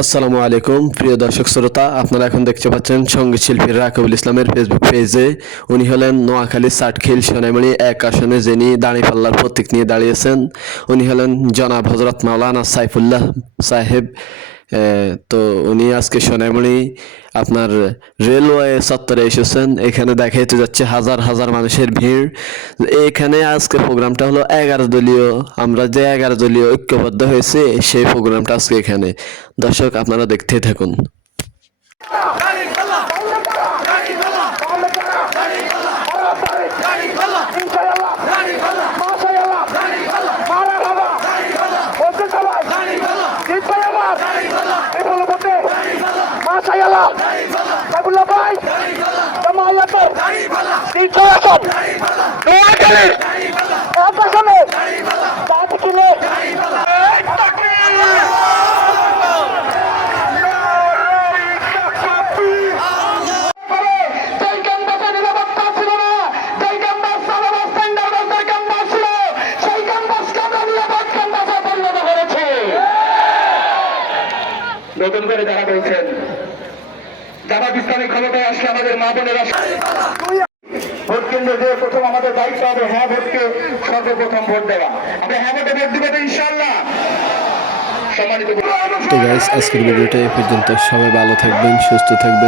আসসালামু আলাইকুম প্রিয় দর্শক শ্রোতা, আপনারা এখন দেখতে পাচ্ছেন সঙ্গীত শিল্পী রাকিবুল ইসলামের ফেসবুক পেজে। উনি হলেন নোয়াখালী সাটখিল সোনাইমুড়ি এক আসনে যিনি দাঁড়িপাল্লার প্রতীক নিয়ে দাঁড়িয়েছেন। উনি হলেন জনাব হজরত মাওলানা সাইফুল্লাহ সাহেব। তো উনি আজকে সোনাইমুড়ি আপনার রেলওয়ে চত্বরে এসেছেন। এখানে দেখাইতে যাচ্ছে হাজার হাজার মানুষের ভিড়। এখানে আজকে প্রোগ্রামটা হলো 11 দলীয়, আমরা যে 11 দলীয় ঐক্যবদ্ধ হয়েছে সেই প্রোগ্রামটা আজকে এখানে। দর্শক আপনারা দেখতেই থাকুন। নতুন করে যারা বলছেন জামাত ইসলামী ক্ষমতায় আসলে আমাদের মা বোনেরা ভোট কেন্দ্রে যে প্রথম আমাদের দায়িত্ব হবে হ্যাঁ ভোটকে সর্বপ্রথম ভোট দেওয়া। আমরা হ্যাঁ ভোটে ভোট দিবে তো ইনশাআল্লাহ। সম্মানিত তো গাইস, আজকের ভিডিওটা এই পর্যন্ত। সবাই ভালো থাকবেন, সুস্থ থাকবেন।